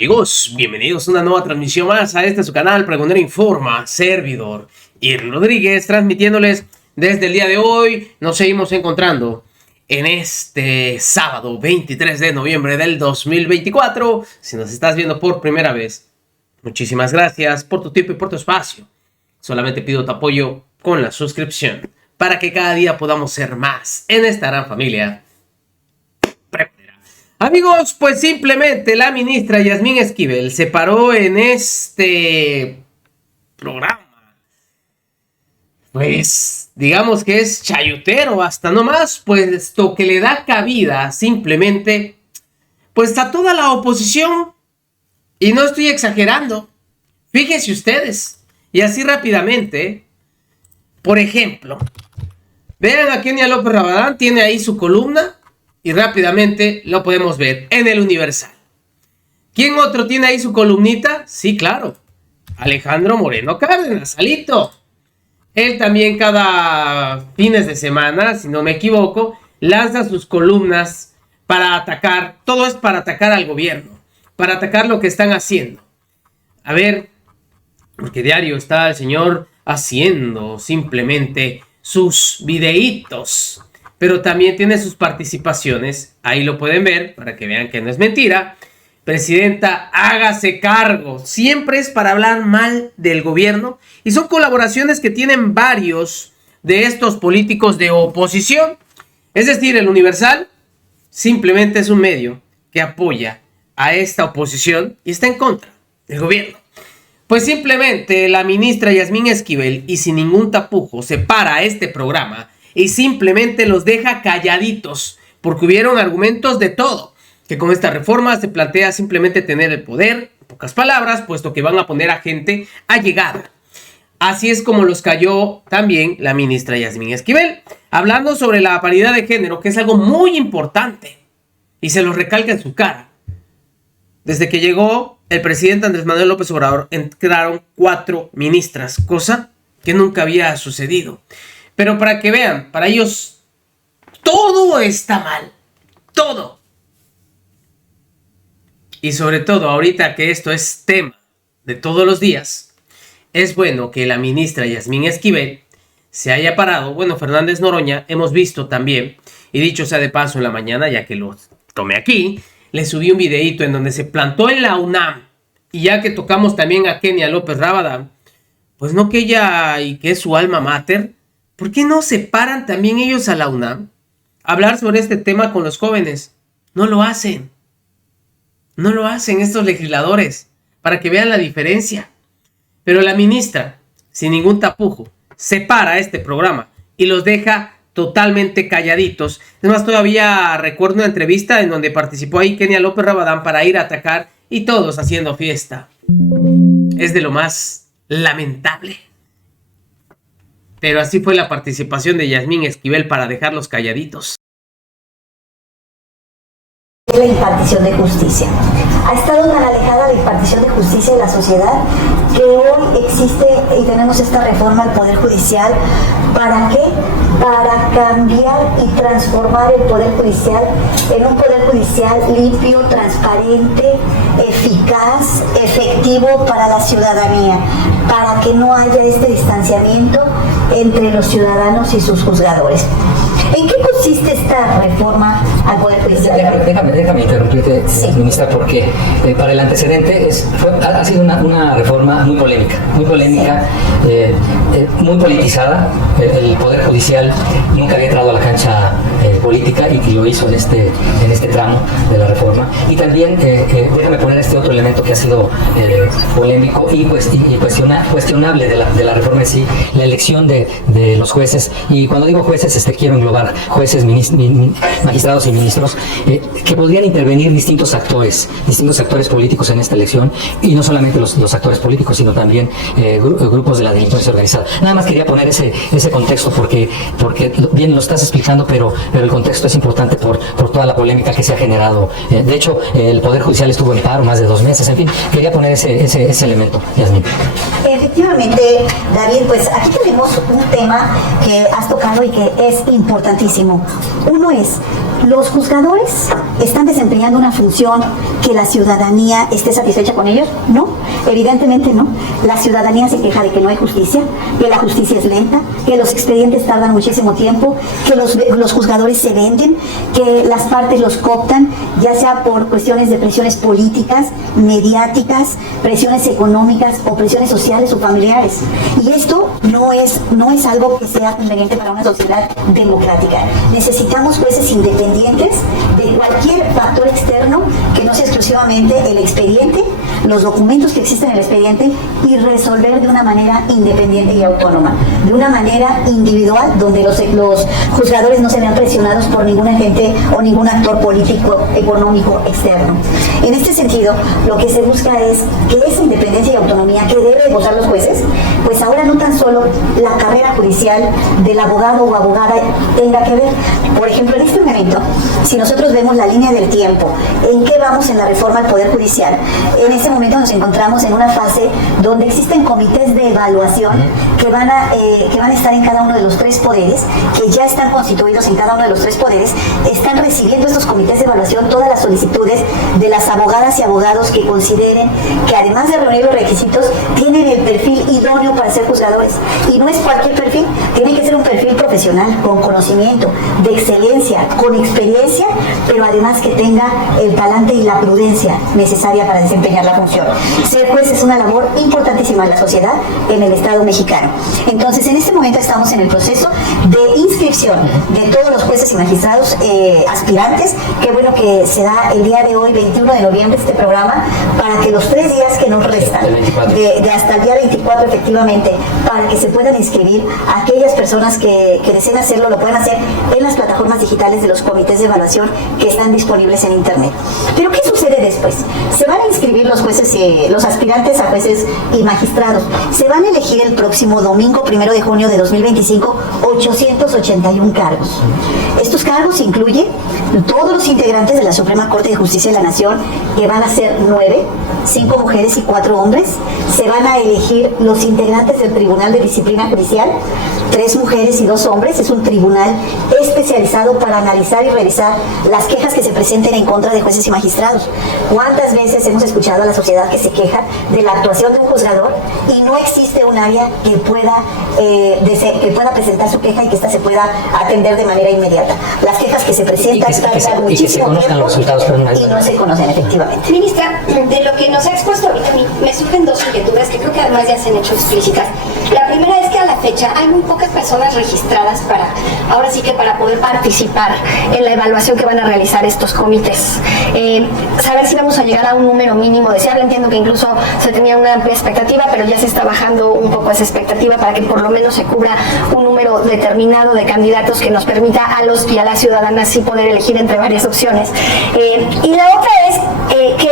Amigos, bienvenidos a una nueva transmisión más a su canal Pregonero Informa, servidor Ir Rodríguez, transmitiéndoles desde el día de hoy. Nos seguimos encontrando en este sábado 23 de noviembre del 2024. Si nos estás viendo por primera vez, muchísimas gracias por tu tiempo y por tu espacio. Solamente pido tu apoyo con la suscripción para que cada día podamos ser más en esta gran familia. Amigos, pues simplemente la ministra Yasmín Esquivel se paró en este programa. Pues digamos que es chayotero hasta nomás, puesto que le da cabida simplemente pues a toda la oposición. Y no estoy exagerando. Fíjense ustedes. Y así rápidamente, por ejemplo, vean a Kenia López Rabadán, tiene ahí su columna. Y rápidamente lo podemos ver en el Universal. ¿Quién otro tiene ahí su columnita? Sí, claro. Alejandro Moreno Cárdenas, Alito. Él también cada fines de semana, si no me equivoco, lanza sus columnas para atacar. Todo es para atacar al gobierno. Para atacar lo que están haciendo. A ver, porque diario está el señor haciendo simplemente sus videitos. Pero también tiene sus participaciones, ahí lo pueden ver, para que vean que no es mentira. Presidenta, hágase cargo. Siempre es para hablar mal del gobierno. Y son colaboraciones que tienen varios de estos políticos de oposición. Es decir, el Universal simplemente es un medio que apoya a esta oposición y está en contra del gobierno. Pues simplemente la ministra Yasmín Esquivel, y sin ningún tapujo, se para a este programa y simplemente los deja calladitos, porque hubieron argumentos de todo, que con esta reforma se plantea simplemente tener el poder, en pocas palabras, puesto que van a poner a gente allegada. Así es como los cayó también la ministra Yasmín Esquivel, hablando sobre la paridad de género, que es algo muy importante, y se lo recalca en su cara. Desde que llegó el presidente Andrés Manuel López Obrador, entraron 4 ministras, cosa que nunca había sucedido. Pero para que vean, para ellos todo está mal. Todo. Y sobre todo ahorita que esto es tema de todos los días, es bueno que la ministra Yasmín Esquivel se haya parado. Bueno, Fernández Noroña hemos visto también, y dicho sea de paso en la mañana, ya que lo tomé aquí, le subí un videito en donde se plantó en la UNAM. Y ya que tocamos también a Kenia López Rabadán, pues no que ella y que es su alma mater, ¿por qué no se paran también ellos a la UNAM a hablar sobre este tema con los jóvenes? No lo hacen. No lo hacen estos legisladores, para que vean la diferencia. Pero la ministra, sin ningún tapujo, se para a este programa y los deja totalmente calladitos. Es más, todavía recuerdo una entrevista en donde participó ahí Kenia López Rabadán para ir a atacar y todos haciendo fiesta. Es de lo más lamentable. Pero así fue la participación de Yasmín Esquivel para dejarlos calladitos. La impartición de justicia. Ha estado tan alejada la impartición de justicia en la sociedad que hoy existe y tenemos esta reforma al Poder Judicial. ¿Para qué? Para cambiar y transformar el Poder Judicial en un Poder Judicial limpio, transparente, eficaz, efectivo para la ciudadanía, para que no haya este distanciamiento entre los ciudadanos y sus juzgadores. ¿En qué consiste esta reforma al Poder Judicial? Déjame interrumpirte, sí, ministra, porque para el antecedente ha sido una reforma muy polémica, muy politizada. El Poder Judicial nunca había entrado a la cancha política y lo hizo en este tramo de la reforma. Y también déjame poner este otro elemento que ha sido polémico y cuestionable de la reforma en sí, la elección de los jueces. Y cuando digo jueces, quiero englobar jueces, magistrados y ministros, que podrían intervenir distintos actores políticos en esta elección, y no solamente los actores políticos, sino también grupos de la delincuencia organizada. Nada más quería poner ese contexto porque bien lo estás explicando, pero el contexto es importante por toda la polémica que se ha generado. De hecho, el Poder Judicial estuvo en paro más de 2 meses. En fin, quería poner ese elemento, Yasmín. Efectivamente, David, pues aquí tenemos un tema que has tocado y que es importantísimo. Uno es, ¿los juzgadores están desempeñando una función que la ciudadanía esté satisfecha con ellos? No, evidentemente no. La ciudadanía se queja de que no hay justicia, que la justicia es lenta, que los expedientes tardan muchísimo tiempo, que los juzgadores se venden, que las partes los cooptan, ya sea por cuestiones de presiones políticas, mediáticas, presiones económicas o presiones sociales o familiares. Y esto no es algo que sea conveniente para una sociedad democrática. Necesitamos jueces independientes de cualquier factor externo que no sea exclusivamente el expediente, los documentos que existen en el expediente, y resolver de una manera independiente y autónoma, de una manera individual, donde los juzgadores no se vean presionados por ningún agente o ningún actor político, económico externo. En este sentido, lo que se busca es que esa independencia y autonomía que deben gozar los jueces, pues ahora no tan solo la carrera judicial del abogado o abogada tenga que ver. Por ejemplo, en este momento, si nosotros vemos la línea del tiempo, en qué vamos en la reforma al Poder Judicial, en este momento nos encontramos en una fase donde existen comités de evaluación que van a estar en cada uno de los tres poderes, que ya están constituidos en cada uno de los tres poderes. Están recibiendo estos comités de evaluación todas las solicitudes de las abogadas y abogados que consideren que, además de reunir los requisitos, tienen el perfil idóneo para ser juzgadores. Y no es cualquier perfil, tiene que ser un perfil profesional, con conocimiento, de excelencia, con experiencia, pero además que tenga el talante y la prudencia necesaria para desempeñar la función. Ser juez es una labor importantísima en la sociedad, en el Estado mexicano. Entonces, en este momento estamos en el proceso de inscripción de todos los jueces y magistrados aspirantes. Qué bueno que se da el día de hoy, 21 de noviembre, este programa, para que los 3 días que nos restan, de hasta el día 24 efectivamente, para que se puedan inscribir aquellas personas que deseen hacerlo, lo pueden hacer en las plataformas digitales de los comités de evaluación que están disponibles en internet. Pero ¿qué sucede después? Se van a inscribir los jueces, los aspirantes a jueces y magistrados. Se van a elegir el próximo domingo 1 de junio de 2025 881 cargos. Estos cargos incluyen todos los integrantes de la Suprema Corte de Justicia de la Nación, que van a ser 9, 5 mujeres y 4 hombres. Se van a elegir los integrantes del Tribunal de Disciplina Judicial, 3 mujeres y 2 hombres. Es un tribunal especializado para analizar y revisar las quejas que se presenten en contra de jueces y magistrados. ¿Cuántas veces hemos escuchado a la sociedad que se queja de la actuación de un juzgador y no existe un área que pueda presentar su queja y que ésta se pueda atender de manera inmediata? Las quejas que se presentan tardan muchísimo tiempo los resultados y no se conocen efectivamente. Ministra, de lo que nos ha expuesto ahorita, me surgen 2 inquietudes que creo que además ya se han hecho explícitas. La primera es que a la fecha hay muy pocas personas registradas para poder participar en la evaluación que van a realizar estos comités. Saber si vamos a llegar a un número mínimo deseable. Entiendo que incluso se tenía una amplia expectativa, pero ya se está bajando un poco esa expectativa para que por lo menos se cubra un número determinado de candidatos que nos permita a los y a las ciudadanas sí poder elegir entre varias opciones. Y la otra es que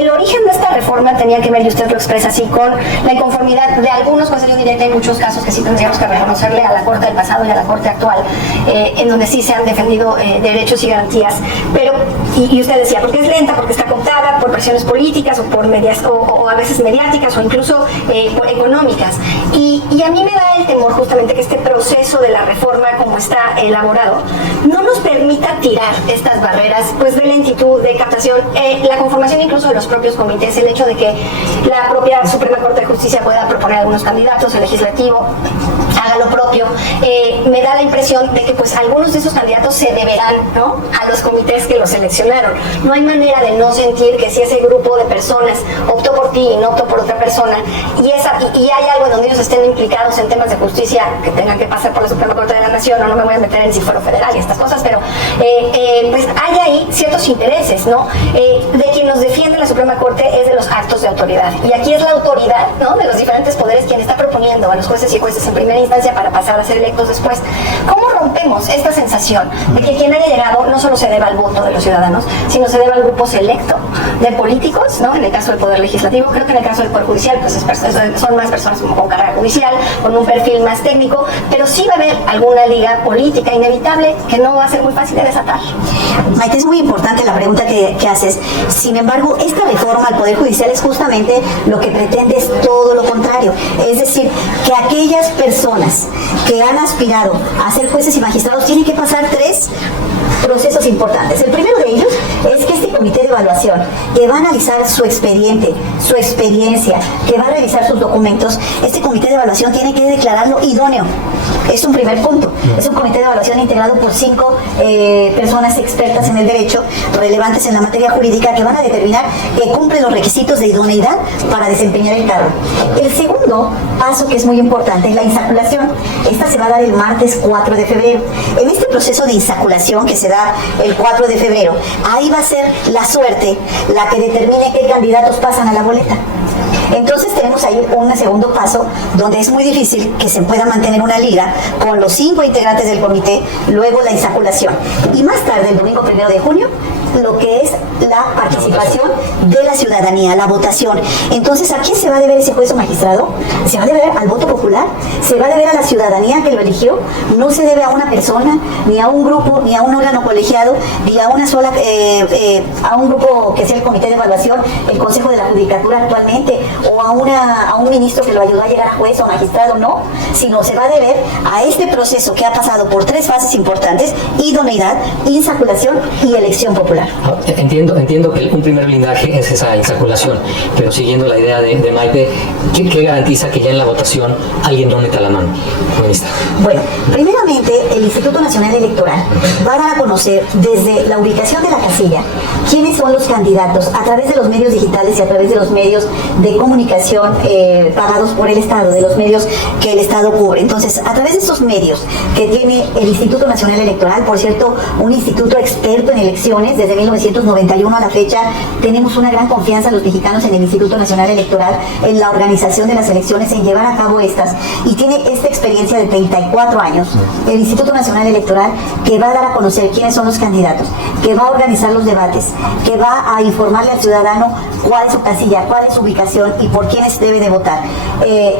el origen de esta reforma tenía que ver, y usted lo expresa así, con la inconformidad de algunos jueces. Yo diría que hay muchos casos que sí tendríamos que reconocerle a la Corte del pasado y a la Corte actual, en donde sí se han defendido derechos y garantías, pero, y usted decía, porque es lenta, porque está cooptada por presiones políticas o por o a veces mediáticas o incluso económicas. Y a mí me da el temor justamente que este proceso de la reforma, como está elaborado, no nos permita tirar estas barreras pues de lentitud, de captación, la conformación incluso de los propios comités, el hecho de que la propia Suprema Corte de Justicia pueda proponer algunos candidatos, el legislativo haga lo propio. Me da la impresión de que pues algunos de esos candidatos se deberán, ¿no?, a los comités que los seleccionaron. No hay manera de no sentir que si ese grupo de personas optó por ti y no optó por otra persona, y hay algo en donde ellos estén implicados en temas de justicia que tengan que pasar por la Suprema Corte de la Nación, no me voy a meter en si fuero federal y estas cosas, pero pues hay ahí ciertos intereses, ¿no? De quien nos defiende la Suprema Corte es de los actos de autoridad, y aquí es la autoridad, ¿no?, de los diferentes poderes quien está proponiendo a los jueces y jueces en primera instancia para pasar a ser electos después. ¿Cómo rompemos esta sensación de que quien haya llegado no solo se deba al voto de los ciudadanos, sino se deba al grupo selecto de políticos, ¿no? En el caso del Poder Legislativo, creo que en el caso del Poder Judicial, pues son más personas como con carrera judicial, con un perfil más técnico, pero sí va a haber alguna liga política inevitable que no va a ser muy fácil de desatar. Maite, es muy importante la pregunta que haces. Sin embargo, esta reforma al Poder Judicial es justamente lo que pretende es todo lo contrario. Es decir, que aquellas personas que han aspirado a ser jueces y magistrados tienen que pasar 3 procesos importantes. El primero de ellos es que este comité de evaluación que va a analizar su expediente, su experiencia, que va a revisar sus documentos, este comité de evaluación tiene que declararlo idóneo. Es un primer punto. Es un comité de evaluación integrado por 5 personas expertas en el derecho, relevantes en la materia jurídica, que van a determinar que cumple los requisitos de idoneidad para desempeñar el cargo. El segundo paso, que es muy importante, es la insaculación. Esta se va a dar el martes 4 de febrero. En este proceso de insaculación que se da el 4 de febrero, ahí va a ser la suerte la que determine qué candidatos pasan a la boleta. Entonces tenemos ahí un segundo paso donde es muy difícil que se pueda mantener una liga con los 5 integrantes del comité, luego la insaculación. Y más tarde, el domingo 1 de junio, lo que es la participación de la ciudadanía, la votación. Entonces, ¿a quién se va a deber ese juez o magistrado? Se va a deber al voto popular, se va a deber a la ciudadanía que lo eligió, no se debe a una persona, ni a un grupo, ni a un órgano colegiado, ni a una sola, a un grupo que sea el comité de evaluación, el Consejo de la Judicatura actualmente, o a un ministro que lo ayudó a llegar a juez o magistrado, no, sino se va a deber a este proceso que ha pasado por 3 fases importantes: idoneidad, insaculación y elección popular. Entiendo que un primer blindaje es esa insaculación, pero siguiendo la idea de Maite, ¿qué garantiza que ya en la votación alguien no meta la mano, ministra? Bueno, primeramente el Instituto Nacional Electoral va a dar a conocer desde la ubicación de la casilla quiénes son los candidatos a través de los medios digitales y a través de los medios de comunicación pagados por el Estado, de los medios que el Estado cubre. Entonces, a través de estos medios que tiene el Instituto Nacional Electoral, por cierto, un instituto experto en elecciones, desde 1991 a la fecha, tenemos una gran confianza los mexicanos en el Instituto Nacional Electoral, en la organización de las elecciones, en llevar a cabo estas, y tiene esta experiencia de 34 años, el Instituto Nacional Electoral, que va a dar a conocer quiénes son los candidatos, que va a organizar los debates, que va a informarle al ciudadano cuál es su casilla, cuál es su ubicación y por quiénes debe de votar.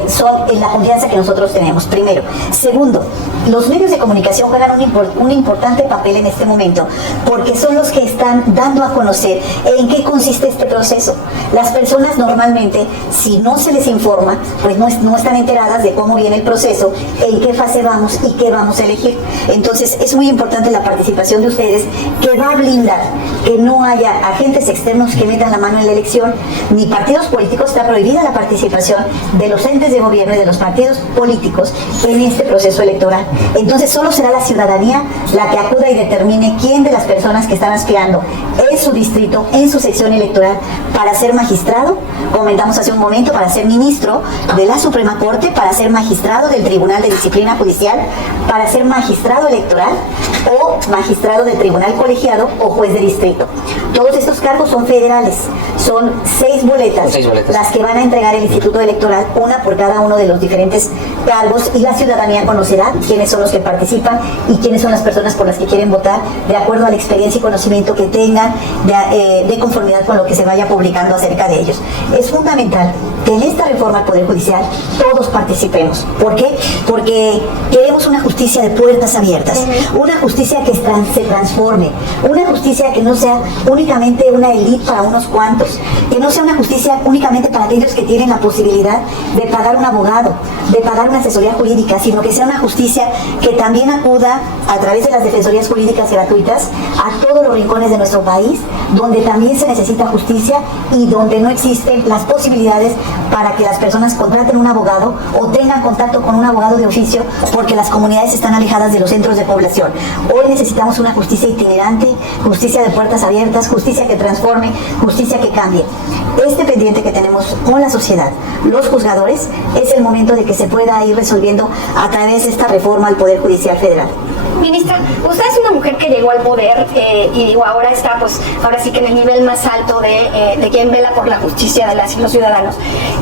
Son en la confianza que nosotros tenemos, primero. Segundo, los medios de comunicación juegan un importante papel en este momento, porque son los que están dando a conocer en qué consiste este proceso. Las personas normalmente, si no se les informa, pues no están enteradas de cómo viene el proceso, en qué fase vamos y qué vamos a elegir. Entonces es muy importante la participación de ustedes, que va a blindar que no haya agentes externos que metan la mano en la elección, ni partidos políticos. Está prohibida la participación de los entes de gobierno y de los partidos políticos en este proceso electoral. Entonces solo será la ciudadanía la que acuda y determine quién de las personas que están aspirando en su distrito, en su sección electoral, para ser magistrado, comentamos hace un momento, para ser ministro de la Suprema Corte, para ser magistrado del Tribunal de Disciplina Judicial, para ser magistrado electoral o magistrado del Tribunal Colegiado o juez de distrito. Todos estos cargos son federales, son 6 boletas las que van a entregar el Instituto Electoral, una por cada uno de los diferentes cargos, y la ciudadanía conocerá quiénes son los que participan y quiénes son las personas por las que quieren votar, de acuerdo a la experiencia y conocimiento que tengan, de conformidad con lo que se vaya publicando acerca de ellos. Es fundamental que en esta reforma al Poder Judicial todos participemos. ¿Por qué? Porque queremos una justicia de puertas abiertas, una justicia que se transforme, una justicia que no sea únicamente una élite para unos cuantos, que no sea una justicia únicamente para aquellos que tienen la posibilidad de pagar un abogado, de pagar una asesoría jurídica, sino que sea una justicia que también acuda a través de las defensorías jurídicas gratuitas a todos los rincones de nuestro país, donde también se necesita justicia y donde no existen las posibilidades para que las personas contraten un abogado o tengan contacto con un abogado de oficio, porque las comunidades están alejadas de los centros de población. Hoy necesitamos una justicia itinerante, justicia de puertas abiertas, justicia que transforme, justicia que cambie. Este pendiente que tenemos con la sociedad, los juzgadores, es el momento de que se pueda ir resolviendo a través de esta reforma al Poder Judicial Federal. Ministra, usted es una mujer que llegó al poder y digo, ahora está, pues, ahora sí que en el nivel más alto de quien vela por la justicia de las y los ciudadanos.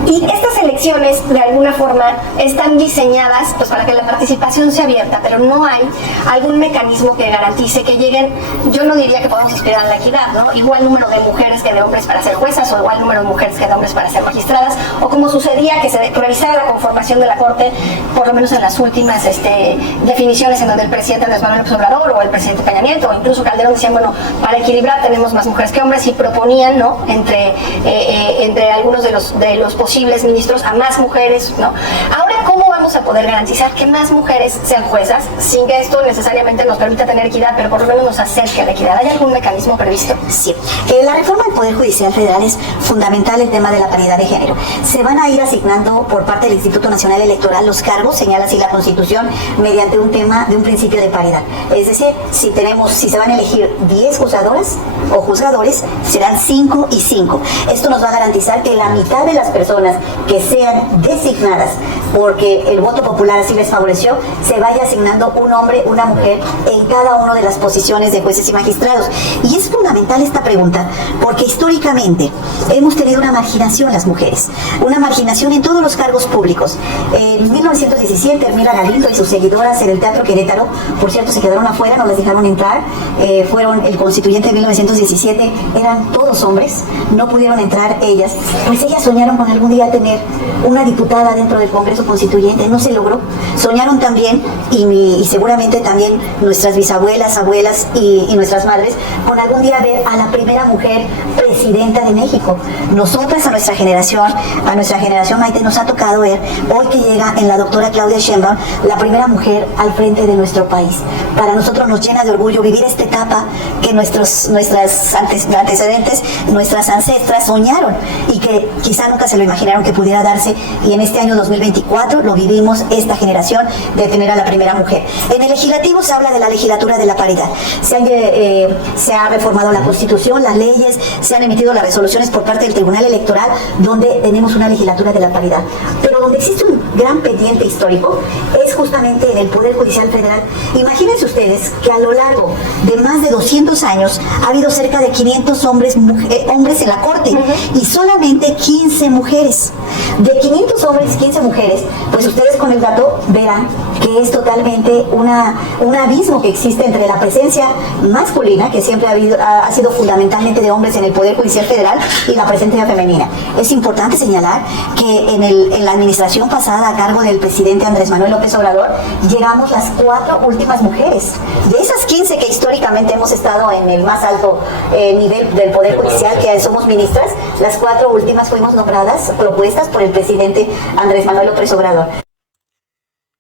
Y estas elecciones, de alguna forma, están diseñadas pues para que la participación sea abierta, pero no hay algún mecanismo que garantice que lleguen, yo no diría que podamos aspirar a la equidad, ¿no? Igual número de mujeres que de hombres para ser juezas, o igual número de mujeres que de hombres para ser magistradas, o como sucedía que se revisara la conformación de la Corte, por lo menos en las últimas definiciones en donde el presidente Andrés Manuel López Obrador o el presidente Peña Nieto o incluso Calderón decían, bueno, para equilibrar tenemos más mujeres que hombres, y proponían, ¿no?, entre algunos de los posibles ministros a más mujeres, ¿no? Ahora, ¿cómo vamos a poder garantizar que más mujeres sean juezas sin que esto necesariamente nos permita tener equidad, pero por lo menos nos acerque a la equidad? ¿Hay algún mecanismo previsto? Sí. La reforma del Poder Judicial Federal es fundamental el tema de la paridad de género. Se van a ir asignando por parte del Instituto Nacional Electoral los cargos, señala así la Constitución, mediante un tema de un principio de paridad. Es decir, si se van a elegir 10 juzgadoras o juzgadores, serán 5 y 5. Esto nos va a garantizar que la mitad de las personas que sean designadas, porque el voto popular así les favoreció, se vaya asignando un hombre, una mujer en cada una de las posiciones de jueces y magistrados. Y es fundamental esta pregunta, porque históricamente hemos tenido una marginación las mujeres, una marginación en todos los cargos públicos. En 1917, Hermila Galindo y sus seguidoras en el Teatro Querétaro, por cierto, se quedaron afuera, no las dejaron entrar, fueron el constituyente de 1917, eran todos hombres, no pudieron entrar ellas, pues ellas soñaron con algún día tener una diputada dentro del Congreso Constituyente, no se logró. Soñaron también, y seguramente también nuestras bisabuelas, abuelas y nuestras madres, con algún día ver a la primera mujer presidenta de México. Nosotras, a nuestra generación Maite, nos ha tocado ver hoy que llega en la doctora Claudia Sheinbaum la primera mujer al frente de nuestro país. Para nosotros nos llena de orgullo vivir esta etapa que nuestras antecedentes, nuestras ancestras soñaron y que quizá nunca se lo imaginaron que pudiera darse, y en este año 2024 lo vivimos esta generación de tener a la primera mujer. En el legislativo se habla de la legislatura de la paridad. Se ha reformado la Constitución, las leyes, se han emitido las resoluciones por parte del Tribunal Electoral, donde tenemos una legislatura de la paridad. Pero donde existe un gran pendiente histórico es justamente en el Poder Judicial Federal. Imagínense ustedes que a lo largo de más de 200 años ha habido cerca de 500 hombres en la Corte y solamente 15 mujeres. De 500 hombres y 15 mujeres, pues ustedes con el dato verán que es totalmente un abismo que existe entre la presencia masculina, que siempre ha sido fundamentalmente de hombres en el Poder Judicial Federal, y la presencia femenina. Es importante señalar que en la administración pasada, a cargo del presidente Andrés Manuel López Obrador, llegamos las 4 últimas mujeres. De esas 15 que históricamente hemos estado en el más alto nivel del Poder Judicial, que somos ministras, las 4 últimas fuimos nombradas, propuestas por el presidente Andrés Manuel López Obrador.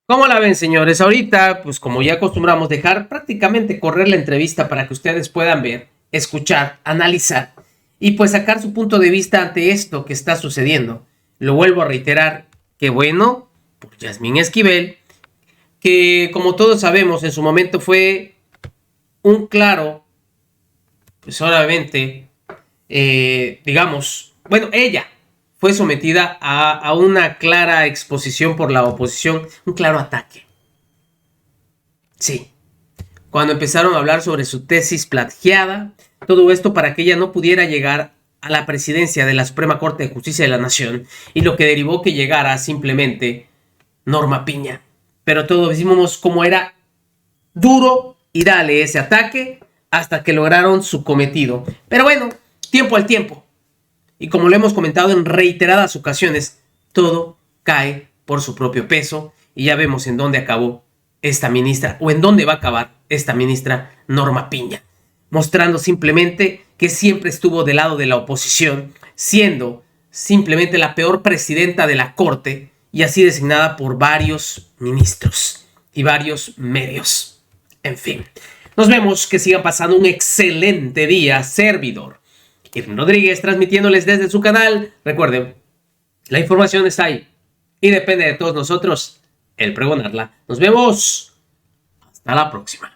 ¿Cómo la ven, señores? Ahorita, pues como ya acostumbramos, dejar prácticamente correr la entrevista para que ustedes puedan ver, escuchar, analizar y pues sacar su punto de vista ante esto que está sucediendo. Lo vuelvo a reiterar, qué bueno por Yasmín Esquivel, que como todos sabemos en su momento fue un claro, pues obviamente, ella fue sometida a una clara exposición por la oposición, un claro ataque. Sí, cuando empezaron a hablar sobre su tesis plagiada, todo esto para que ella no pudiera llegar a la presidencia de la Suprema Corte de Justicia de la Nación, y lo que derivó que llegara simplemente Norma Piña. Pero todos vimos cómo era duro y dale ese ataque hasta que lograron su cometido. Pero bueno, tiempo al tiempo. Y como lo hemos comentado en reiteradas ocasiones, todo cae por su propio peso y ya vemos en dónde acabó esta ministra, o en dónde va a acabar esta ministra Norma Piña, mostrando simplemente que siempre estuvo del lado de la oposición, siendo simplemente la peor presidenta de la Corte y así designada por varios ministros y varios medios. En fin, nos vemos, que sigan pasando un excelente día. Servidor Irving Rodríguez, transmitiéndoles desde su canal. Recuerden, la información está ahí y depende de todos nosotros el pregonarla. Nos vemos. Hasta la próxima.